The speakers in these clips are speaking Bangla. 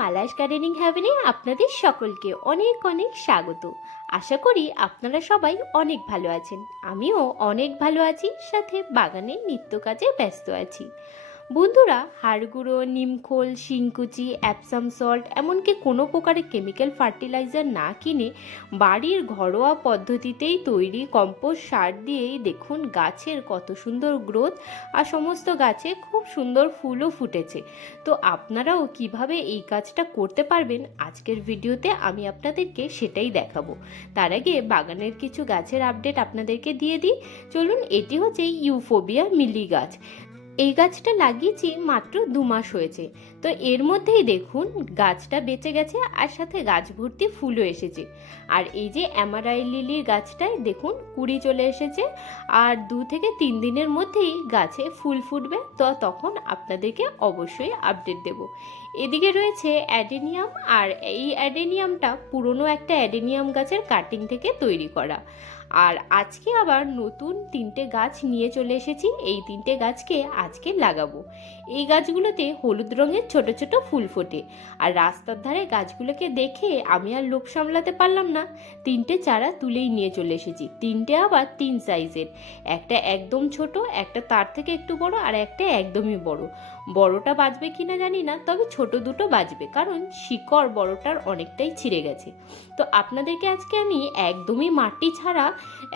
মালাস গার্ডেনিং হ্যাভেনে আপনাদের সকলকে অনেক অনেক স্বাগত। আশা করি আপনারা সবাই অনেক ভালো আছেন। আমিও অনেক ভালো আছি, সাথে বাগানের নিত্য কাজে ব্যস্ত আছি। বন্ধুরা, হাড়গুঁড়ো, নিমখোল, শিংকুচি, অ্যাপসাম সল্ট, এমনকি কোনো প্রকারের কেমিক্যাল ফার্টিলাইজার না কিনে বাড়ির ঘরোয়া পদ্ধতিতেই তৈরি কম্পোস্ট সার দিয়েই দেখুন গাছের কত সুন্দর গ্রোথ, আর সমস্ত গাছে খুব সুন্দর ফুলও ফুটেছে। তো আপনারাও কিভাবে এই কাজটা করতে পারবেন আজকের ভিডিওতে আমি আপনাদেরকে সেটাই দেখাবো। তার আগে বাগানের কিছু গাছের আপডেট আপনাদেরকে দিয়ে দিই। চলুন, এটি হচ্ছে ইউফোবিয়া মিলি গাছ। এই গাছটা লাগিয়েছি মাত্র 2 মাস হয়েছে। তো এর মধ্যেই দেখুন গাছটা বেঁচে গেছে, আর সাথে গাছ ভর্তি ফুলও এসেছে। আর এই যে অ্যামারাইল লিলির গাছটায় দেখুন কুড়ি চলে এসেছে, আর 2 থেকে 3 দিনের মধ্যেই গাছে ফুল ফুটবে। তো তখন আপনাদেরকে অবশ্যই আপডেট দেব। এদিকে রয়েছে অ্যাডেনিয়াম, আর এই অ্যাডেনিয়ামটা পুরনো একটা অ্যাডেনিয়াম গাছের কাটিং থেকে তৈরি করা। আর আজকে আবার নতুন 3টে গাছ নিয়ে চলে এসেছি। এই 3টে গাছকে আজকে লাগাবো। এই গাছগুলোতে হলুদ রঙের ছোট ছোট ফুল ফোটে। আর রাস্তার ধারে গাছগুলোকে দেখে আমি আর লোভ সামলাতে পারলাম না, 3টে চারা তুলেই নিয়ে চলে এসেছি। 3টে আবার 3 সাইজের, একটা একদম ছোট, একটা তার থেকে একটু বড়, আর একটা একদমই বড়। বড়টা বাজবে কিনা জানি না, তবে ছোট দুটো বাজবে, কারণ শিকড় বড়টার অনেকটাই ছিঁড়ে গেছে। তো আপনাদেরকে আজকে আমি একদমই মাটি ছাড়া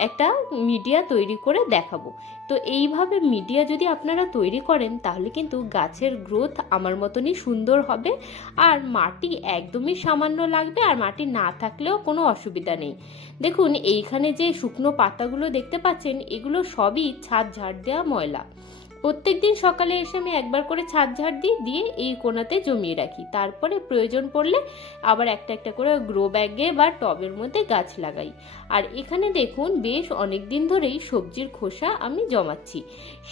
একটা মিডিয়া তৈরি করে দেখাবো। তো এইভাবে মিডিয়া যদি আপনারা তৈরি করেন তাহলে কিন্তু গাছের গ্রোথ আমার মতনই সুন্দর হবে, আর মাটি একদমই সামান্য লাগবে, আর মাটি না থাকলেও কোনো অসুবিধা নেই। দেখুন এইখানে যে শুকনো পাতাগুলো দেখতে পাচ্ছেন, এগুলো সবই ছাদ ঝাড় দেওয়া ময়লা। প্রত্যেক দিন সকালে এসে আমি একবার করে ছাদ ঝাড় দিয়ে এই কোণাতে জমিয়ে রাখি। তারপরে প্রয়োজন পড়লে আবার একটা একটা করে গ্রো ব্যাগে বা টবের মধ্যে গাছ লাগাই। আর এখানে দেখুন বেশ অনেক দিন ধরেই সবজির খোসা আমি জমাচ্ছি।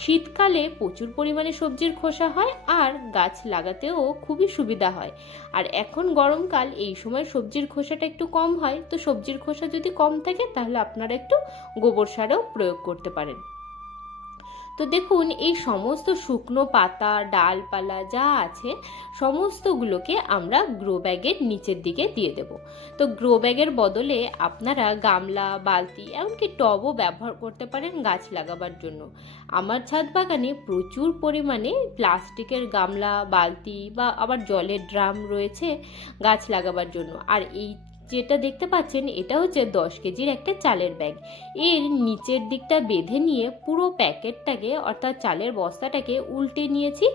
শীতকালে প্রচুর পরিমাণে সবজির খোসা হয়, আর গাছ লাগাতেও খুবই সুবিধা হয়। আর এখন গরমকাল, এই সময় সবজির খোসাটা একটু কম হয়। তো সবজির খোসা যদি কম থাকে তাহলে আপনারা একটু গোবর সারও প্রয়োগ করতে পারেন। তো দেখুন এই সমস্ত শুকনো পাতা, ডালপালা যা আছে সমস্তগুলোকে আমরা গ্রো ব্যাগের নিচের দিকে দিয়ে দেব। তো গ্রো ব্যাগের বদলে আপনারা গামলা, বালতি, এমনকি টবও ব্যবহার করতে পারেন গাছ লাগাবার জন্য। আমার ছাদ বাগানে প্রচুর পরিমাণে প্লাস্টিকের গামলা, বালতি বা আবার জলের ড্রাম রয়েছে গাছ লাগাবার জন্য। আর এই যেটা দেখতে পাচ্ছেন এটা হচ্ছে 10 কেজির একটা চালের ব্যাগ। এর নিচের দিকটা বেঁধে নিয়ে পুরো প্যাকেটটাকে, অর্থাৎ চালের বস্তাটাকে উল্টে নিয়েছি।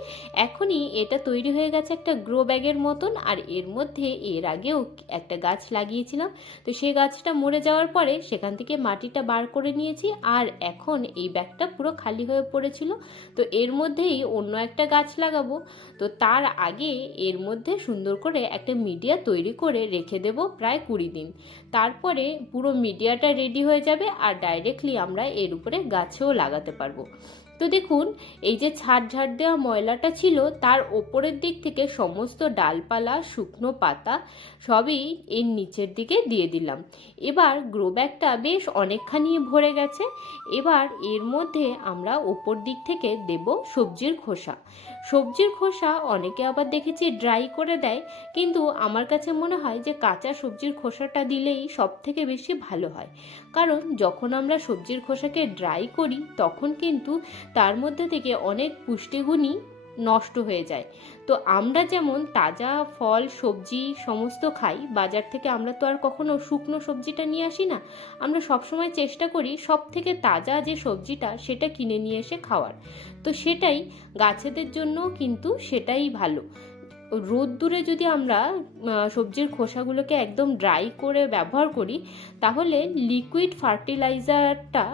এখনই এটা তৈরি হয়ে গেছে একটা গ্রো ব্যাগের মতন। আর এর মধ্যে এর আগেও একটা গাছ লাগিয়েছিলাম, তো সেই গাছটা মরে যাওয়ার পরে সেখান থেকে মাটিটা বার করে নিয়েছি। আর এখন এই ব্যাগটা পুরো খালি হয়ে পড়েছিল, তো এর মধ্যেই অন্য একটা গাছ লাগাবো। তো তার আগে এর মধ্যে সুন্দর করে একটা মিডিয়া তৈরি করে রেখে দেব প্রায় 20 দিন। তারপরে পুরো মিডিয়াটা রেডি হয়ে যাবে, আর ডাইরেক্টলি আমরা এর উপরে গাছেও লাগাতে পারবো। তো দেখুন এই যে ছাদ ঝাড় দেওয়া ময়লাটা ছিল, তার ওপরের দিক থেকে সমস্ত ডালপালা, শুকনো পাতা সবই এর নিচের দিকে দিয়ে দিলাম। এবার গ্রো ব্যাগটা বেশ অনেকখানি ভরে গেছে। এবার এর মধ্যে আমরা ওপর দিক থেকে দেব সবজির খোসা। সবজির খোসা অনেকে আবার দেখেছি ড্রাই করে দেয়, কিন্তু আমার কাছে মনে হয় যে কাঁচা সবজির খোসাটা দিলেই সব থেকে বেশি ভালো হয়। কারণ যখন আমরা সবজির খোসাকে ড্রাই করি তখন কিন্তু তার মধ্যে থেকে অনেক পুষ্টিগুণই নষ্ট হয়ে যায়। তো আমরা যেমন তাজা ফল, সবজি সমস্ত খাই বাজার থেকে, আমরা তো আর কখনো শুকনো সবজিটা নিয়ে আসি না। আমরা সবসময় চেষ্টা করি সব থেকে তাজা যে সবজিটা সেটা কিনে নিয়ে এসে খাওয়ার। তো সেটাই গাছেদের জন্য কিন্তু সেটাই ভালো। রোদ্দুরে যদি আমরা সবজির খোসাগুলোকে একদম ড্রাই করে ব্যবহার করি তাহলে লিকুইড ফার্টিলাইজারটা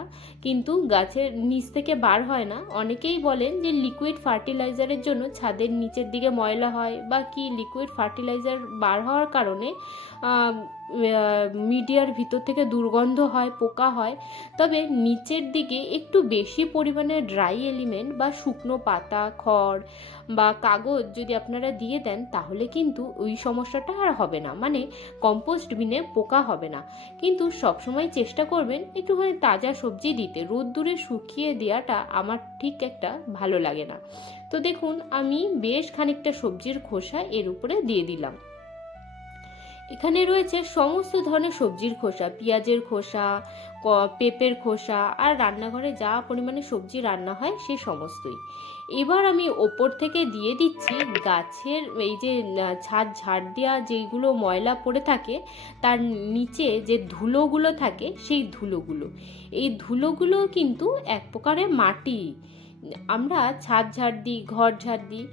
কিন্তু গাছের নিচ থেকে বার হয় না। অনেকেই বলেন যে লিকুইড ফার্টিলাইজারের জন্য ছাদের নিচের দিকে ময়লা হয়, বা কি লিকুইড ফার্টিলাইজার বার হওয়ার কারণে মিডিয়ার ভিতর থেকে দুর্গন্ধ হয়, পোকা হয়। তবে নিচের দিকে একটু বেশি পরিমাণে ড্রাই এলিমেন্ট বা শুকনো পাতা, খড় বা কাগজ যদি আপনারা দিয়ে দেন তাহলে কিন্তু ওই সমস্যাটা আর হবে না, মানে কম্পোস্ট বিনে পোকা হবে না। কিন্তু সবসময় চেষ্টা করবেন একটুখানি তাজা সবজি দিতে। রোদ্দুরে শুকিয়ে দেওয়াটা আমার ঠিক একটা ভালো লাগে না। তো দেখুন আমি বেশ খানিকটা সবজির খোসা এর উপরে দিয়ে দিলাম। এখানে রয়েছে সমস্ত ধরনের সবজির খোসা, পেঁয়াজের খোসা, পেঁপের খোসা, আর রান্নাঘরে যা পরিমাণে সবজি রান্না হয় সে সমস্তই। এবার আমি ওপর থেকে দিয়ে দিচ্ছি গাছের এই যে ছাদ ঝাড় দেওয়া যেগুলো ময়লা পড়ে থাকে তার নিচে যে ধুলোগুলো থাকে সেই ধুলোগুলো। এই ধুলোগুলো কিন্তু এক প্রকারের মাটি। আমরা ছাদ ঝাড় দিই, ঘর ঝাড় দিই,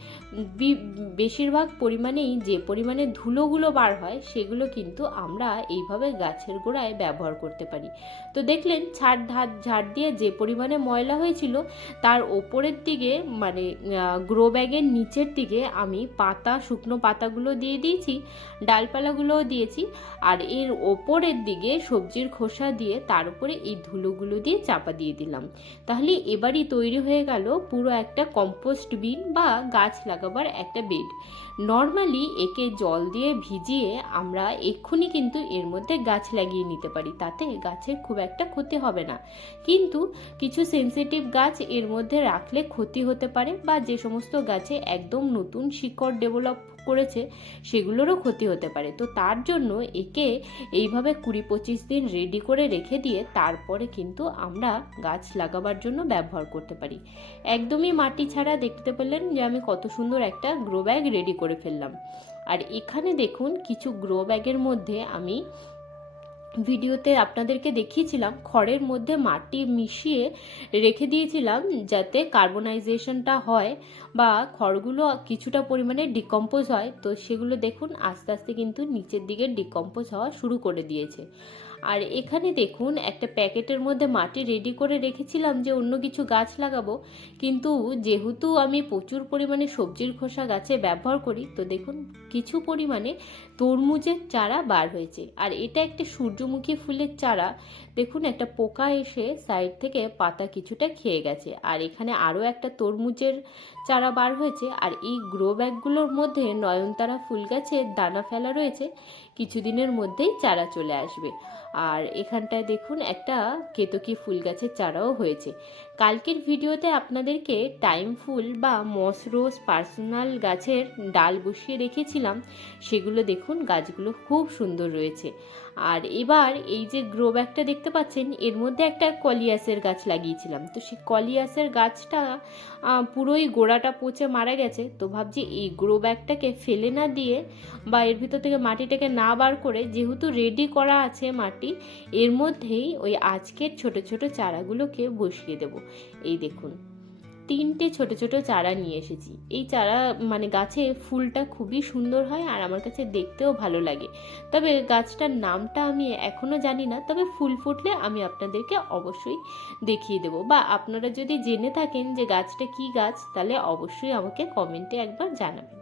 বেশিরভাগ পরিমাণেই যে পরিমাণে ধুলোগুলো বার হয় সেগুলো কিন্তু আমরা এইভাবে গাছের গোড়ায় ব্যবহার করতে পারি। তো দেখলেন ছাদ ঝাড় দিয়ে যে পরিমাণে ময়লা হয়েছিল তার ওপরের দিকে মানে গ্রো ব্যাগের নিচের দিকে আমি শুকনো পাতাগুলো দিয়ে দিয়েছি, ডালপালাগুলোও দিয়েছি, আর এর ওপরের দিকে সবজির খোসা দিয়ে তার উপরে এই ধুলোগুলো দিয়ে চাপা দিয়ে দিলাম। তাহলে এবারই তৈরি হয়ে গেল পুরো একটা কম্পোস্ট বিন বা গাছ লাগাবার একটা বেড। নর্মালি একে জল দিয়ে ভিজিয়ে আমরা এক্ষুনি কিন্তু এর মধ্যে গাছ লাগিয়ে নিতে পারি, তাতে গাছের খুব একটা ক্ষতি হবে না। কিন্তু কিছু সেনসিটিভ গাছ এর মধ্যে রাখলে ক্ষতি হতে পারে, বা যে সমস্ত গাছে একদম নতুন শিকড় ডেভেলপ করেছে সেগুলোরও ক্ষতি হতে পারে। তো তার জন্য একে এইভাবে 20-25 দিন রেডি করে রেখে দিয়ে তারপরে কিন্তু আমরা গাছ লাগাবার জন্য ব্যবহার করতে পারি। একদমই মাটি ছাড়া। দেখতে পেলেন যে আমি কত সুন্দর একটা গ্রো ব্যাগ রেডি করে ফেললাম। আর এখানে দেখুন কিছু গ্রো ব্যাগের মধ্যে আমি ভিডিওতে আপনাদেরকে দেখিয়েছিলাম খড়ের মধ্যে মাটি মিশিয়ে রেখে দিয়েছিলাম যাতে কার্বনাইজেশনটা হয় বা খড়গুলো কিছুটা পরিমাণে ডিকম্পোজ হয়। তো সেগুলো দেখুন আস্তে আস্তে কিন্তু নিচের দিকে ডিকম্পোজ হওয়া শুরু করে দিয়েছে। আর এখানে দেখুন একটা প্যাকেটের মধ্যে মাটি রেডি করে রেখেছিলাম যে অন্য কিছু গাছ লাগাবো, কিন্তু যেহেতু আমি প্রচুর পরিমাণে সবজির খোসা গাছে ব্যবহার করি, তো দেখুন কিছু পরিমাণে তরমুজের চারা বার হয়েছে। আর এটা একটা সূর্যমুখী ফুলের চারা। দেখুন একটা পোকা এসে সাইড থেকে পাতা কিছুটা খেয়ে গেছে। আর এখানে আরও একটা তরমুজের চারা বার হয়েছে। আর এই গ্রো ব্যাগগুলোর মধ্যে নয়নতারা ফুল গাছের দানা ফেলা রয়েছে, কিছুদিনের মধ্যেই চারা চলে আসবে। আর এখানটায় দেখুন একটা কেতকী ফুল গাছের চারাও হয়েছে। কালকের ভিডিওতে আপনাদেরকে টাইম ফুল বা মস রোজ পার্সোনাল গাছের ডাল বসিয়ে রেখেছিলাম, সেগুলো দেখুন গাছগুলো খুব সুন্দর রয়েছে। আর এবার এই যে গ্রো ব্যাগটা দেখতে পাচ্ছেন এর মধ্যে একটা কলিয়াসের গাছ লাগিয়েছিলাম, তো সেই কলিয়াসের গাছটা পুরোই গোড়াটা পচে মারা গেছে। তো ভাবছি এই গ্রো ব্যাগটাকে ফেলে না দিয়ে বা এর ভিতর থেকে মাটিটাকে না বার করে, যেহেতু রেডি করা আছে মাটি, এর মধ্যেই ওই আজকের ছোট ছোট চারাগুলোকে বসিয়ে দেব। এই দেখুন 3টে ছোট ছোট চারা নিয়ে এসেছি। এই চারা মানে গাছে ফুলটা খুবই সুন্দর হয় আর আমার কাছে দেখতেও ভালো লাগে। তবে গাছটার নামটা আমি এখনও জানি না, তবে ফুল ফুটলে আমি আপনাদেরকে অবশ্যই দেখিয়ে দেব, বা আপনারা যদি জেনে থাকেন যে গাছটা কি গাছ তাহলে অবশ্যই আমাকে কমেন্টে একবার জানাবেন।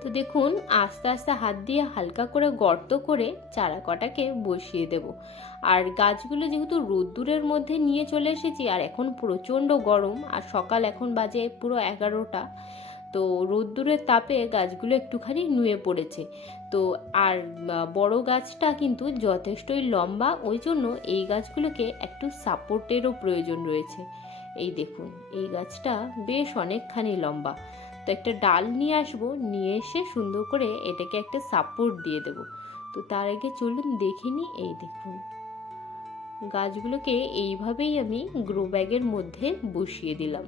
তো দেখুন আস্তে আস্তে হাত দিয়ে হালকা করে গর্ত করে চারা কটাকে বসিয়ে দেব। আর গাছগুলো যেহেতু রোদ্দুরের মধ্যে নিয়ে চলে এসেছি, আর এখন প্রচণ্ড গরম, আর সকাল এখন বাজে পুরো 11টা, তো রোদ্দুরের তাপে গাছগুলো একটুখানি নুয়ে পড়েছে। তো আর বড় গাছটা কিন্তু যথেষ্টই লম্বা, ওই জন্য এই গাছগুলোকে একটু সাপোর্টেরও প্রয়োজন রয়েছে। এই দেখুন এই গাছটা বেশ অনেকখানি লম্বা। তো একটা ডাল নিয়ে আসবো, নিয়ে এসে সুন্দর করে এটাকে একটা সাপোর্ট দিয়ে দেব। তো তার আগে চলুন দেখিনি। এই দেখুন গাছগুলোকে এইভাবেই আমি গ্রো ব্যাগের মধ্যে বসিয়ে দিলাম।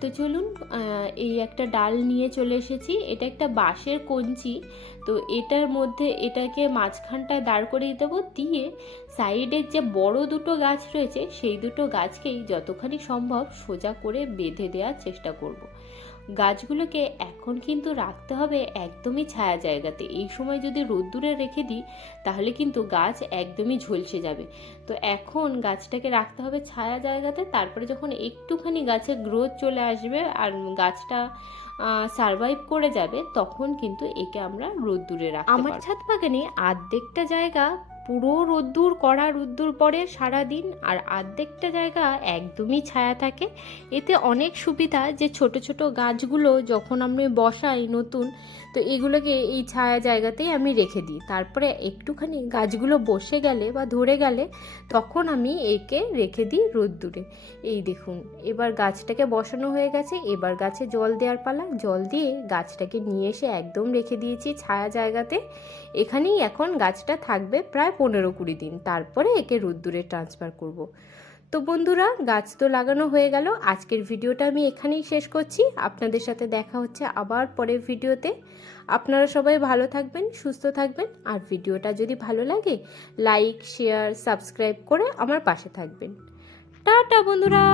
তো চলুন এই একটা ডাল নিয়ে চলে এসেছি, এটা একটা বাঁশের কঞ্চি। তো এটার মধ্যে এটাকে মাঝখানটায় দাঁড় করিয়ে দেবো, দিয়ে সাইডের যে বড় দুটো গাছ রয়েছে সেই দুটো গাছকেই যতখানি সম্ভব সোজা করে বেঁধে দেওয়ার চেষ্টা করব। গাছগুলোকে এখন কিন্তু রাখতে হবে একদমই ছায়া জায়গাতে। এই সময় যদি রোদ্দুরে রেখে দিই তাহলে কিন্তু গাছ একদমই ঝলসে যাবে। তো এখন গাছটাকে রাখতে হবে ছায়া জায়গাতে, তারপরে যখন একটুখানি গাছের গ্রোথ চলে আসবে আর গাছটা সারভাইভ করে যাবে তখন কিন্তু একে আমরা রোদ্দুরে রাখতে পারবো। আমার ছাদ বাগানে অর্ধেকটা জায়গা পুরো কড়া রোদ্দুর পড়ে সারাদিন, আর অর্ধেকটা জায়গা একদমই ছায়া থাকে। এতে অনেক সুবিধা যে ছোট ছোট গাছগুলো যখন আমি বসাই নতুন, তো এগুলোকে এই ছায়া জায়গাতেই আমি রেখে দিই। তারপরে একটুখানি গাছগুলো বসে গেলে বা ধরে গেলে তখন আমি একে রেখে দিই রোদ্দুরে। এই দেখুন এবার গাছটাকে বসানো হয়ে গেছে, এবার গাছে জল দেওয়ার পালা। জল দিয়ে গাছটাকে নিয়ে এসে একদম রেখে দিয়েছি ছায়া জায়গাতে। এখানেই এখন গাছটা থাকবে প্রায় 15-20 দিন, তারপরে একে রোদ্দুরে ট্রান্সফার করব। তো বন্ধুরা, গাছ তো লাগানো হয়ে গেল। আজকের ভিডিওটা আমি এখানেই শেষ করছি। আপনাদের সাথে দেখা হচ্ছে আবার পরের ভিডিওতে। আপনারা সবাই ভালো থাকবেন, সুস্থ থাকবেন। আর ভিডিওটা যদি ভালো লাগে লাইক, শেয়ার, সাবস্ক্রাইব করে আমার পাশে থাকবেন। টাটা বন্ধুরা।